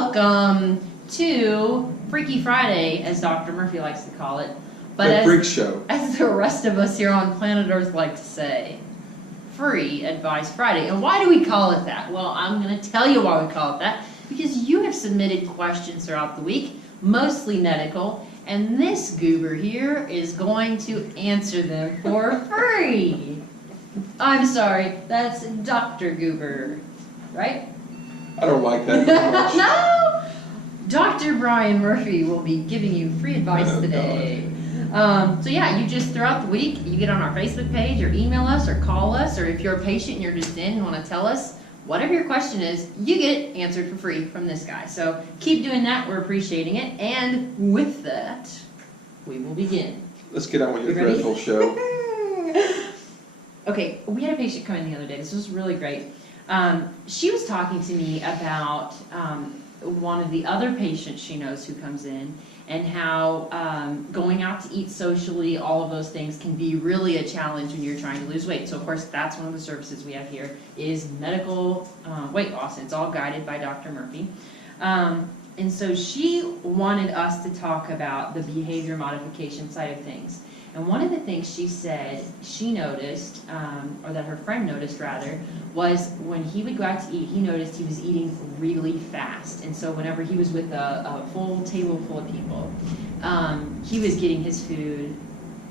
welcome to Freaky Friday, as Dr. Murphy likes to call it. But freak show. As the rest of us here on planet Earth like to say, Free Advice Friday. And why do we call it that? Well, I'm going to tell you why we call it that. Because you have submitted questions throughout the week, mostly medical, and this goober here is going to answer them for free. I'm sorry, that's Dr. Goober, right? I don't like that very much. No! Dr. Brian Murphy will be giving you free advice today. So yeah, you just throughout the week, you get on our Facebook page or email us or call us, or if you're a patient and you're just in and want to tell us whatever your question is, you get it answered for free from this guy. So keep doing that, we're appreciating it. And with that, we will begin. Let's get on with your dreadful show. Okay, we had a patient come in the other day. This was really great. She was talking to me about one of the other patients she knows who comes in, and how going out to eat socially, all of those things can be really a challenge when you're trying to lose weight. So of course, that's one of the services we have here is medical weight loss. It's all guided by Dr. Murphy. And so she wanted us to talk about the behavior modification side of things. And one of the things she said she noticed, or that her friend noticed rather, was when he would go out to eat, he noticed he was eating really fast. And so whenever he was with a full table full of people, he was getting his food,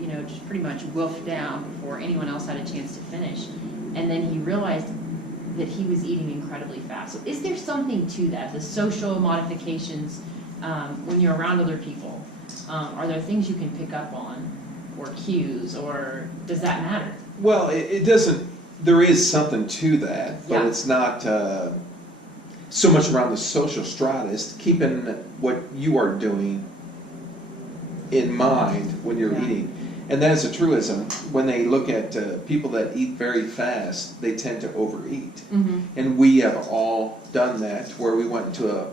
you know, just pretty much wolfed down before anyone else had a chance to finish. And then he realized that he was eating incredibly fast. So is there something to that, the social modifications when you're around other people? Are there things you can pick up on? Or cues, or does that matter? Well, it doesn't. There is something to that, but it's not so much around the social strata. It's keeping what you are doing in mind when you're eating. And that is a truism. When they look at people that eat very fast, they tend to overeat. Mm-hmm. And we have all done that, where we went to a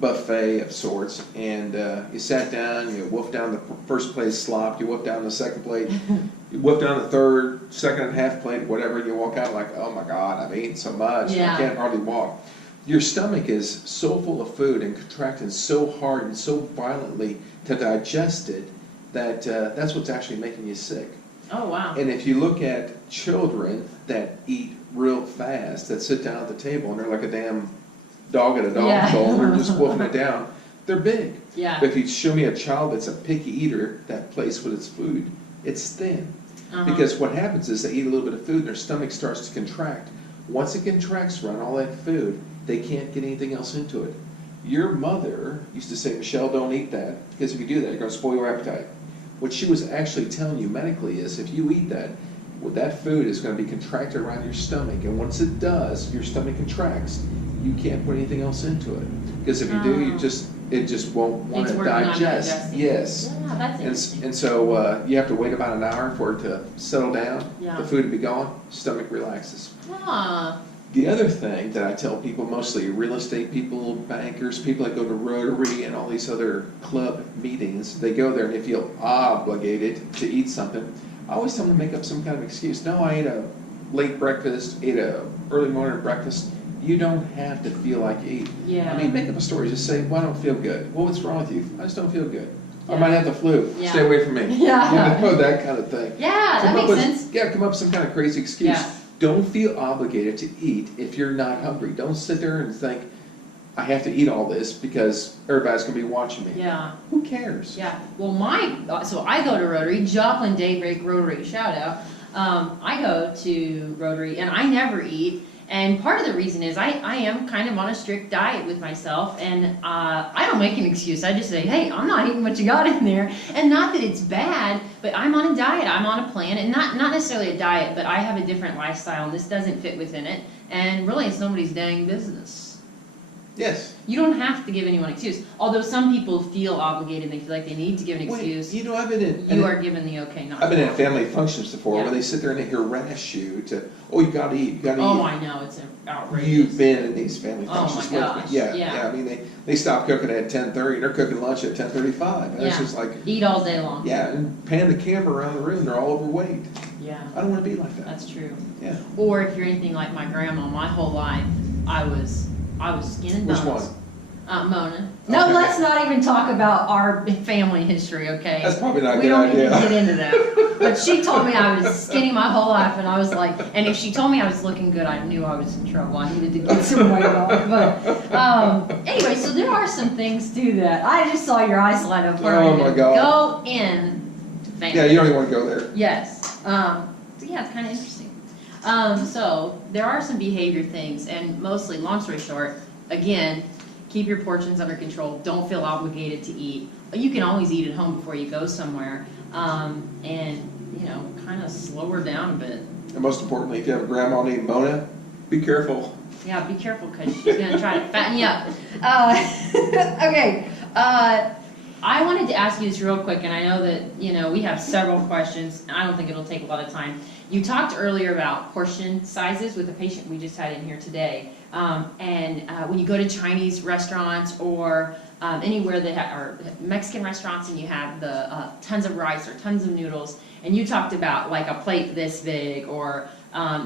buffet of sorts, and you sat down, you wolfed down the first plate slop, you wolfed down the second plate, you wolfed down the third, second and a half plate, whatever, and you walk out like, oh my God, I've eaten so much, I can't hardly walk. Your stomach is so full of food and contracting so hard and so violently to digest it that that's what's actually making you sick. Oh, wow. And if you look at children that eat real fast, that sit down at the table and they're like a damn dog at a dog bowl, and they're just wolfing it down, they're big. Yeah. But if you show me a child that's a picky eater that plays with its food, it's thin. Because what happens is they eat a little bit of food and their stomach starts to contract. Once it contracts around all that food, they can't get anything else into it. Your mother used to say, Michelle, don't eat that, because if you do that, you're going to spoil your appetite. What she was actually telling you medically is if you eat that, well, that food is going to be contracted around your stomach, and once it does, your stomach contracts, you can't put anything else into it. Because if you do, it just won't want to digest. Yes. Yeah, that's interesting. And so you have to wait about an hour for it to settle down, the food to be gone, stomach relaxes. The other thing that I tell people, mostly real estate people, bankers, people that go to Rotary and all these other club meetings, they go there and they feel obligated to eat something. I always tell them to make up some kind of excuse. No, I ate a late breakfast, ate a early morning breakfast. You don't have to feel like eat. Yeah. I mean, make up a story. Just say, well, I don't feel good. Well, what's wrong with you? I just don't feel good. I might have the flu. Yeah. Stay away from me. Yeah. You know, that kind of thing. Yeah, that makes sense. Yeah, come up with some kind of crazy excuse. Yeah. Don't feel obligated to eat if you're not hungry. Don't sit there and think, I have to eat all this because everybody's going to be watching me. Yeah. Who cares? Yeah. Well, so I go to Rotary, Joplin Daybreak Rotary, shout out. I go to Rotary and I never eat. And part of the reason is I am kind of on a strict diet with myself, and I don't make an excuse. I just say, hey, I'm not eating what you got in there. And not that it's bad, but I'm on a diet. I'm on a plan, and not necessarily a diet, but I have a different lifestyle, and this doesn't fit within it. And really, it's nobody's dang business. Yes. You don't have to give anyone an excuse. Although some people feel obligated, they feel like they need to give an excuse. Well, you know, I've been in... You are given the okay not I've been in family functions before where they sit there and they harass you to, oh, you gotta eat, you gotta eat. Oh, I know, it's outrageous. You've been in these family functions with me. Yeah. I mean, they stop cooking at 10:30 and they're cooking lunch at 10:35. And it's just like... Eat all day long. Yeah, and pan the camera around the room, they're all overweight. Yeah. I don't want to be like that. That's true. Yeah. Or if you're anything like my grandma, my whole life, I was skin and bones. Which one? Mona. No, Okay. let's not even talk about our family history, okay? That's probably not a We good don't idea. need to get into that. But she told me I was skinny my whole life, and I was like, and if she told me I was looking good, I knew I was in trouble. I needed to get some weight off. But anyway, so there are some things to that. I just saw your eyes light up. Oh my God. Go in to family. Yeah, you don't even want to go there. Yes. So yeah, it's kind of interesting. So there are some behavior things, and mostly, long story short, again, keep your portions under control. Don't feel obligated to eat. You can always eat at home before you go somewhere, and kind of slow her down a bit. And most importantly, if you have a grandma named Mona, be careful. Yeah, be careful because she's gonna try to fatten you up. Okay. I wanted to ask you this real quick, and I know that we have several questions. And I don't think it'll take a lot of time. You talked earlier about portion sizes with a patient we just had in here today, and when you go to Chinese restaurants or anywhere that are Mexican restaurants, and you have the tons of rice or tons of noodles, and you talked about like a plate this big, or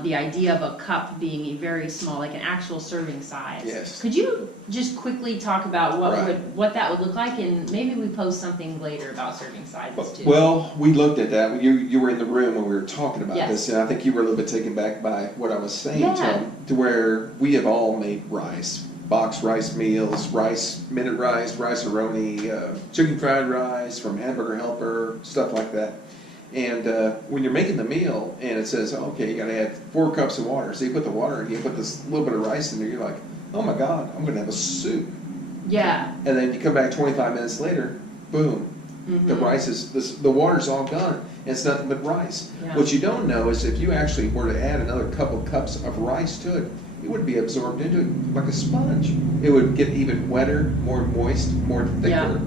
the idea of a cup being a very small, like an actual serving size. Yes. Could you just quickly talk about Right. what that would look like, and maybe we post something later about serving sizes too. Well, we looked at that. You were in the room when we were talking about Yes. this, and I think you were a little bit taken back by what I was saying to Yeah. him, to where we have all made rice. Box rice meals, rice, minute rice-a-roni, chicken fried rice from Hamburger Helper, stuff like that. And when you're making the meal and it says, okay, you got to add 4 cups of water. So you put the water in, you put this little bit of rice in there, you're like, oh my God, I'm going to have a soup. Yeah. And then you come back 25 minutes later, boom, the rice the water's all gone, and it's nothing but rice. Yeah. What you don't know is if you actually were to add another couple cups of rice to it, it would be absorbed into it like a sponge. It would get even wetter, more moist, more thicker. Yeah.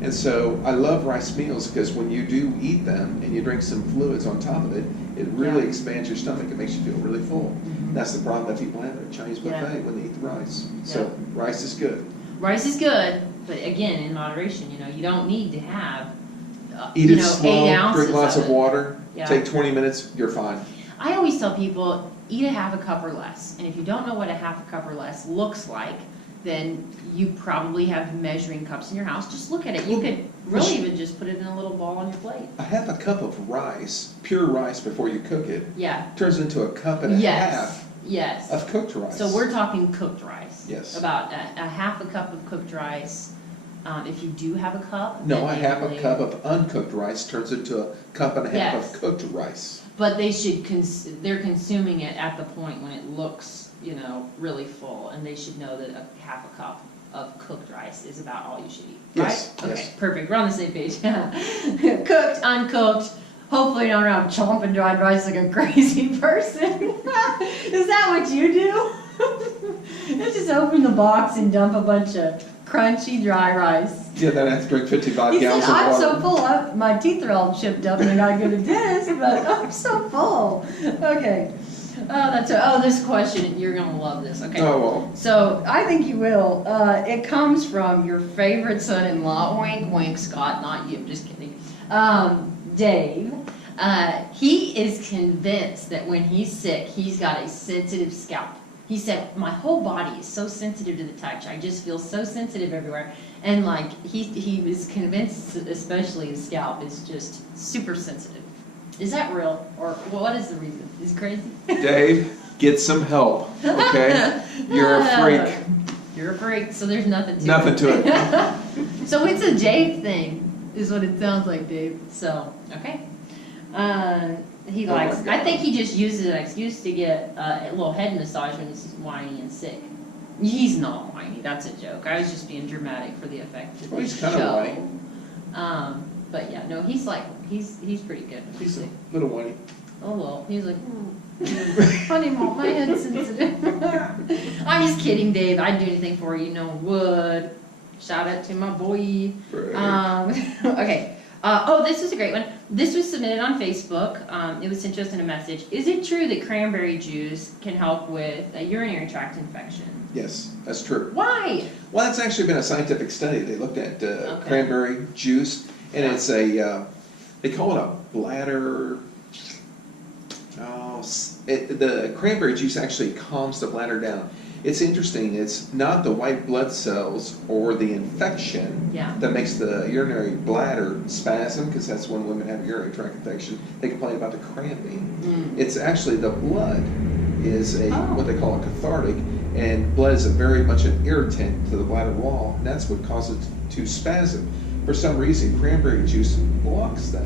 And so I love rice meals because when you do eat them and you drink some fluids on top of it, it really expands your stomach. It makes you feel really full. That's the problem that people have at a Chinese buffet when they eat the rice. So rice is good. Rice is good, but again, in moderation. You don't need to have Eat it slow, 8 ounces drink lots of it. water, Yeah. take 20 minutes, you're fine. I always tell people, eat a half a cup or less. And if you don't know what a half a cup or less looks like, then you probably have measuring cups in your house. Just look at it. You could really even just put it in a little ball on your plate. A half a cup of rice, pure rice before you cook it, Yeah. turns into a cup and a half Yes. of cooked rice. So we're talking cooked rice. Yes. About a half a cup of cooked rice. If you do have a cup. No, then a half a maybe- cup of uncooked rice turns into a cup and a half Yes. of cooked rice. But they should, they're consuming it at the point when it looks, really full, and they should know that a half a cup of cooked rice is about all you should eat, Yes, right? Okay, yes. perfect, we're on the same page. Cooked, uncooked, hopefully you don't have chomping dried rice like a crazy person. Is that what you do? You just open the box and dump a bunch of crunchy dry rice. Yeah, then I have to drink 55 He gallons said, of I'm water. so full, my teeth are all chipped up and I gotta go to the dentist, but I'm so full. Okay. This question, you're gonna love this, okay? Oh, well. So, I think you will. It comes from your favorite son-in-law, wink, wink, Scott, not you, I'm just kidding. Dave. He is convinced that when he's sick, he's got a sensitive scalp. He said, my whole body is so sensitive to the touch. I just feel so sensitive everywhere. And he was convinced, especially his scalp is just super sensitive. Is that real? Or what is the reason? Is it crazy? Dave, get some help, okay? You're a freak. You're a freak, so there's nothing to it. Nothing to it. So it's a Dave thing, is what it sounds like, Dave. So, okay. He likes, my God. I think he just uses an excuse to get a little head massage when he's whiny and sick. He's not whiny, that's a joke. I was just being dramatic for the effect of Well, the he's kind show. of whiny. But yeah, no, he's pretty good. He's a little whiny. Oh well, he's like, honey, Mom, my head's sensitive. I'm just kidding, Dave. I'd do anything for you, no would. Shout out to my boy. Okay. This is a great one. This was submitted on Facebook. It was sent to us in a message. Is it true that cranberry juice can help with a urinary tract infection? Yes, that's true. Why? Well, that's actually been a scientific study. They looked at cranberry juice, and it's they call it a bladder. The cranberry juice actually calms the bladder down. It's interesting, it's not the white blood cells or the infection that makes the urinary bladder spasm, because that's when women have urinary tract infection. They complain about the cramping. It's actually the blood is what they call a cathartic, and blood is very much an irritant to the bladder wall, and that's what causes it to spasm. For some reason, cranberry juice blocks that.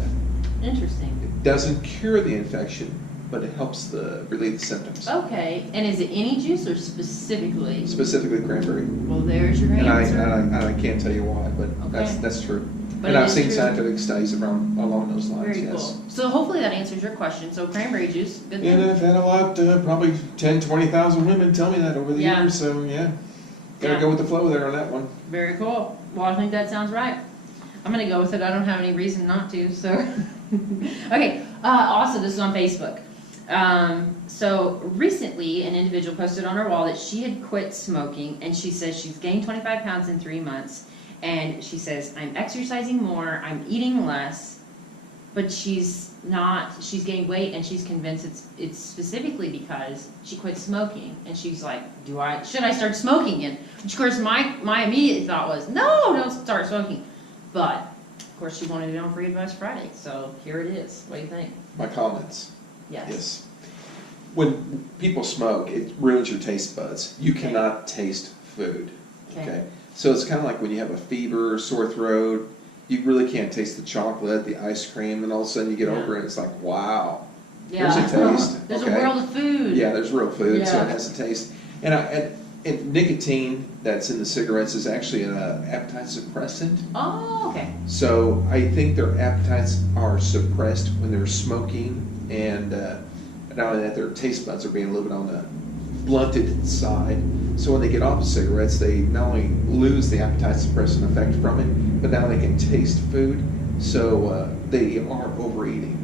Interesting. It doesn't cure the infection, but it helps relieve the symptoms. Okay, and is it any juice or specifically? Specifically cranberry. Well, there's your answer. And I can't tell you why, but that's true. But and I've seen scientific studies along those lines. Very cool. So hopefully that answers your question. So cranberry juice, good thing. And I've had a lot, probably 10, 20,000 women tell me that over the years. So gotta go with the flow there on that one. Very cool. Well, I think that sounds right. I'm gonna go with it. I don't have any reason not to. So, okay. Also, this is on Facebook. So recently, an individual posted on her wall that she had quit smoking, and she says she's gained 25 pounds in 3 months. And she says, I'm exercising more, I'm eating less, but she's gained weight, and she's convinced it's specifically because she quit smoking. And she's like, should I start smoking again? Which, of course, my immediate thought was, no, don't start smoking. But, of course, she wanted it on Free Advice Friday, so here it is. What do you think? My comments. Yes. When people smoke, it ruins your taste buds. You cannot taste food. Okay. So it's kind of like when you have a fever, sore throat, you really can't taste the chocolate, the ice cream, and all of a sudden you get over it and it's like, wow, there's a taste. There's a world of food. Yeah, there's real food, so it has a taste. And nicotine that's in the cigarettes is actually an appetite suppressant. Oh, okay. So I think their appetites are suppressed when they're smoking, and not only that, their taste buds are being a little bit on the blunted side. So when they get off the cigarettes, they not only lose the appetite suppressant effect from it, but now they can taste food. So they are overeating.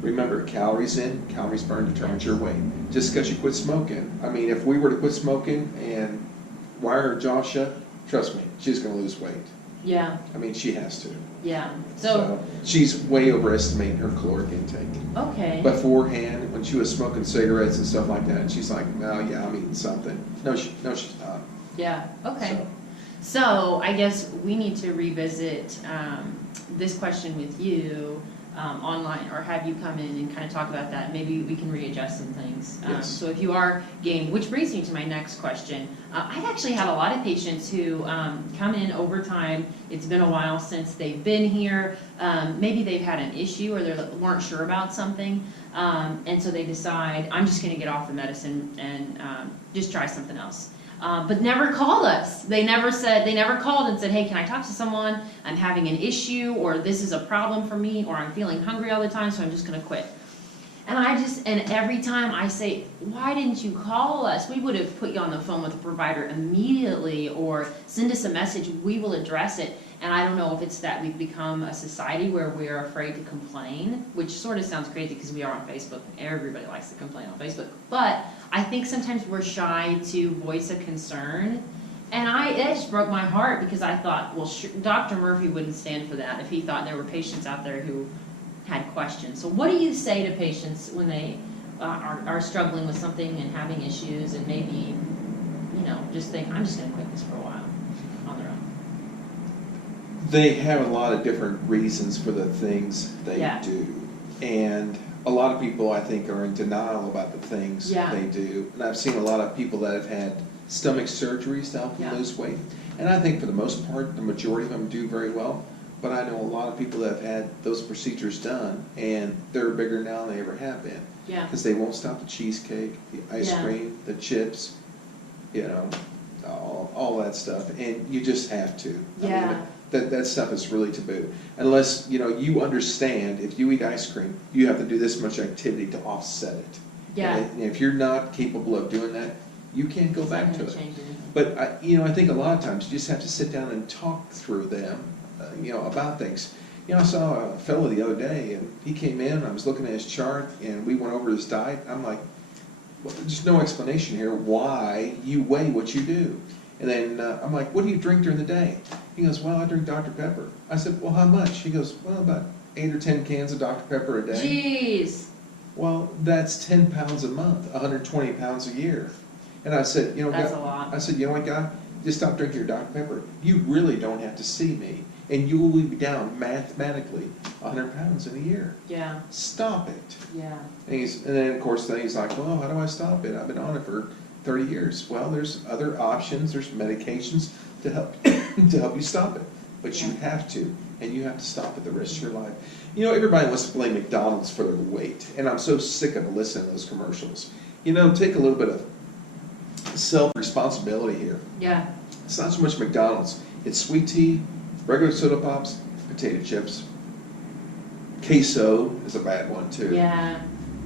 Remember, calories in, calories burned determines your weight. Just because you quit smoking. I mean, if we were to quit smoking and wire her jaw shut, trust me, she's going to lose weight. Yeah. I mean, she has to. Yeah. So she's way overestimating her caloric intake. Okay. Beforehand, when she was smoking cigarettes and stuff like that, she's like, "Oh yeah, I'm eating something." No, she's not. Yeah. Okay. So I guess we need to revisit this question with you online, or have you come in and kind of talk about that. Maybe we can readjust some things. So if you are gaining, which brings me to my next question. I've actually had a lot of patients who come in over time. It's been a while since they've been here. Maybe they've had an issue, or they weren't sure about something, and so they decide, I'm just going to get off the medicine and just try something else. But never called us. They never called and said, hey, can I talk to someone? I'm having an issue, or this is a problem for me, or I'm feeling hungry all the time, so I'm just going to quit. And every time I say, why didn't you call us? We would have put you on the phone with the provider immediately, or send us a message, we will address it. And I don't know if it's that we've become a society where we are afraid to complain, which sort of sounds crazy because we are on Facebook. Everybody likes to complain on Facebook. But I think sometimes we're shy to voice a concern. And it just broke my heart, because I thought, well, Dr. Murphy wouldn't stand for that if he thought there were patients out there who had questions. So what do you say to patients when they are struggling with something and having issues, and maybe, just think, I'm just going to quit this for a while on their own? They have a lot of different reasons for the things they do. And a lot of people, I think, are in denial about the things they do. And I've seen a lot of people that have had stomach surgeries to help them lose weight. And I think for the most part, the majority of them do very well. But I know a lot of people that have had those procedures done, and they're bigger now than they ever have been. Yeah. Because they won't stop the cheesecake, the ice cream, the chips, all that stuff. And you just have to. Yeah. I mean, that stuff is really taboo. Unless, you understand, if you eat ice cream, you have to do this much activity to offset it. Yeah. And if you're not capable of doing that, you can't go back to it. But, I think a lot of times you just have to sit down and talk through them, about things. I saw a fellow the other day, and he came in, I was looking at his chart, and we went over his diet. I'm like, well, there's no explanation here why you weigh what you do. And then I'm like, what do you drink during the day? He goes, well, I drink Dr. Pepper. I said, well, how much? He goes, well, about 8 or 10 cans of Dr. Pepper a day. Jeez. Well, that's 10 pounds a month, 120 pounds a year. And I said, That's a lot. I said, you know what, guy? Just stop drinking your Dr. Pepper. You really don't have to see me. And you will be down mathematically 100 pounds in a year. Yeah. Stop it. Yeah. And then, of course, he's like, well, how do I stop it? I've been on it for 30 years. Well, there's other options. There's medications to help to help you stop it. But you have to. And you have to stop it the rest of your life. Everybody wants to blame McDonald's for their weight. And I'm so sick of listening to those commercials. Take a little bit of self-responsibility here. Yeah. It's not so much McDonald's. It's sweet tea, regular soda pops, potato chips. Queso is a bad one too. Yeah.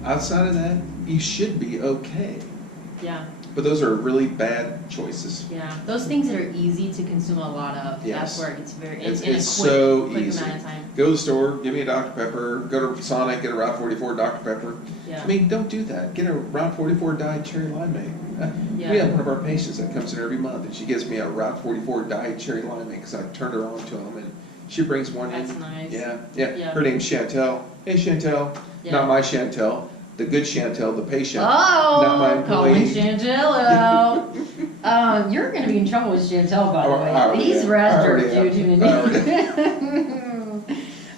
Outside of that, you should be okay. Yeah. But those are really bad choices. Yeah. Those things that are easy to consume a lot of, Yes. that's where it gets very, It's in a so quick easy. amount of time. Go to the store, give me a Dr. Pepper. Go to Sonic, get a Route 44 Dr. Pepper. Yeah. I mean, don't do that. Get a Route 44 Diet Cherry Limeade. Yeah. We have one of our patients that comes in every month, and she gives me a Route 44 Diet Cherry Limeade because I turned her on to them, and she brings one in. That's nice. Yeah. Yeah. Her name's Chantel. Hey, Chantel. Yeah. Not my Chantel. The good Chantel, the patient. Oh, Not my calling employee. Chantel out. You're going to be in trouble with Chantel, by the way. He's rasped you, didn't he?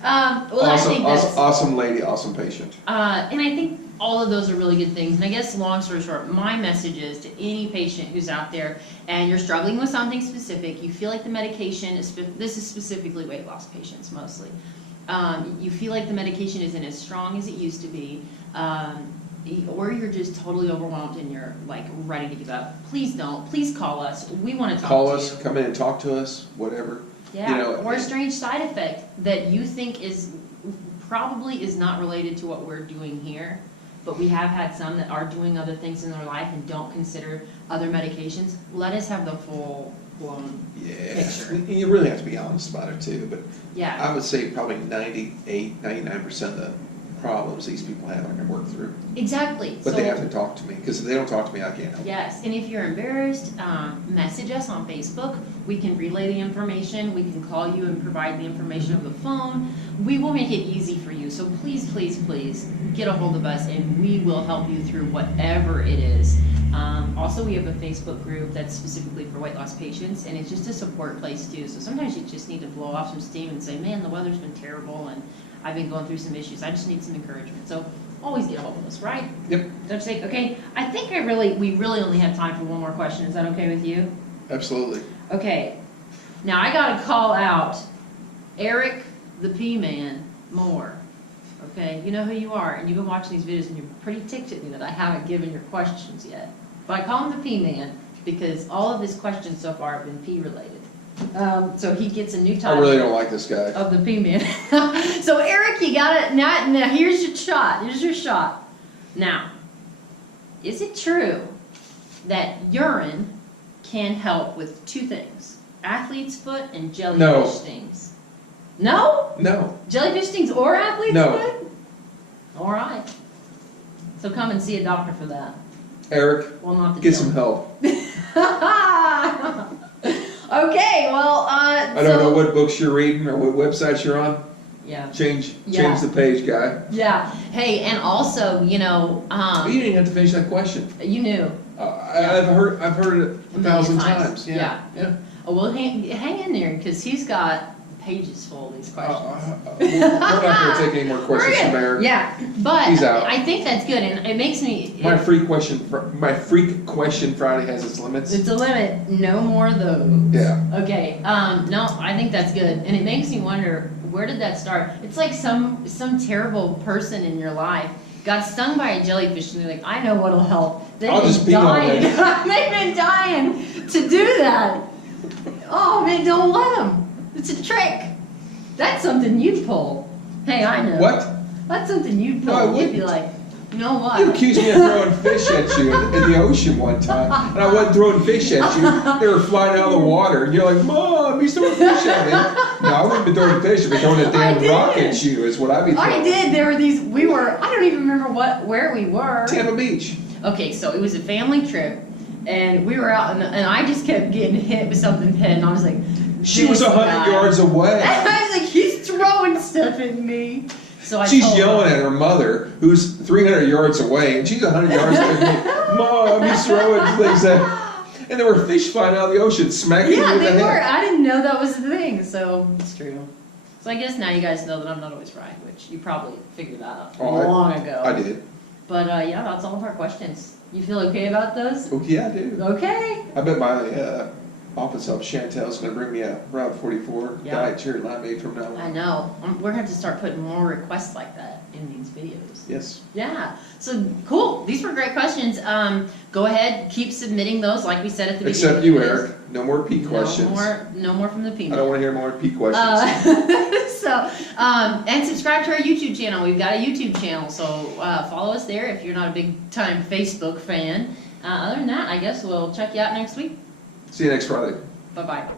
Well, I think that's awesome lady, awesome patient. and I think all of those are really good things. And I guess, long story short, my message is to any patient who's out there and you're struggling with something specific, you feel like the medication is, this is specifically weight loss patients mostly, you feel like the medication isn't as strong as it used to be, or you're just totally overwhelmed and you're like ready to give up, please don't. Please call us. We want to talk to you. Call us, come in and talk to us, whatever. Yeah, or a strange side effect that you think probably is not related to what we're doing here, but we have had some that are doing other things in their life and don't consider other medications. Let us have the full-blown picture. You really have to be honest about it too, but Yeah. I would say probably 99% of the problems these people have I can work through. Exactly. But they have to talk to me, because if they don't talk to me, I can't help. Yes, and if you're embarrassed, message us on Facebook. We can relay the information. We can call you and provide the information over the phone. We will make it easy for you. So please, please, please get a hold of us, and we will help you through whatever it is. Also, we have a Facebook group that's specifically for weight loss patients, and it's just a support place too. So sometimes you just need to blow off some steam and say, man, the weather's been terrible, and I've been going through some issues. I just need some encouragement. So always get a hold of us, right? Yep. Don't you think? Okay, I think we really only have time for one more question. Is that okay with you? Absolutely. Okay. Now I got to call out Eric the PMan Moore. Okay, you know who you are, and you've been watching these videos, and you're pretty ticked at me that I haven't given your questions yet. But I call him the PMan because all of his questions so far have been pee related. So he gets a new title. I really don't like this guy. Of the PMan. So Eric, you got it. Now here's your shot. Here's your shot. Now, is it true that urine can help with two things? Athlete's foot and jellyfish stings. No? No. Jellyfish stings or athlete's No. foot? All right. So come and see a doctor for that. Eric, Well, not the get some help. Okay, well, I don't know what books you're reading or what websites you're on. Yeah. Change the page, guy. Yeah. Hey, and also, You didn't even have to finish that question. you knew. I've heard it 1,000 times. Yeah. Yeah. Oh, well, hang in there because he's got pages full of these questions. We're not going to take any more questions from Eric. Yeah, but He's out. I think that's good, and it makes me. My freak question Friday has its limits. It's a limit. No more of those. Yeah. Okay. No, I think that's good, and it makes me wonder, where did that start? It's like some terrible person in your life got stung by a jellyfish, and they're like, I know what'll help. I'll just pee on it. They've been dying to do that. Oh man, don't let them. It's a trick. That's something you'd pull. Hey, I know. What? That's something you'd pull. No, I You'd be wouldn't. like, you know what? You accused me of throwing fish at you in the ocean one time, and I wasn't throwing fish at you. They were flying out of the water, and you're like, Mom, he's throwing fish at me. No, I wouldn't be throwing fish. I'd be throwing a damn rock at you is what I'd be throwing. I did. There were these. I don't even remember where we were. Tampa Beach. Okay, so it was a family trip, and we were out, and I just kept getting hit with something in the head, and I was like, She was 100 yards away. I was like, he's throwing stuff at me. So She's told yelling at her mother, who's 300 yards away, and she's 100 yards away from me. Mom, he's throwing things at, and there were fish flying out of the ocean, smacking you Yeah, in the they were. head. I didn't know that was the thing, so it's true. So I guess now you guys know that I'm not always right, which you probably figured that out long ago. I did. But yeah, that's all of our questions. You feel okay about those? Oh, yeah, I do. Okay. I bet my office help Chantel's going to bring me a Route 44 Yeah. diet cherry limeade from now on. I know. We're going to have to start putting more requests like that in these videos. Yes. Yeah. So cool. These were great questions. Go ahead, keep submitting those, like we said at the beginning. Except you, Eric. No more P questions. No more from the PMan. I don't want to hear more P questions. And subscribe to our YouTube channel. We've got a YouTube channel, so follow us there if you're not a big time Facebook fan. Other than that, I guess we'll check you out next week. See you next Friday. Bye-bye.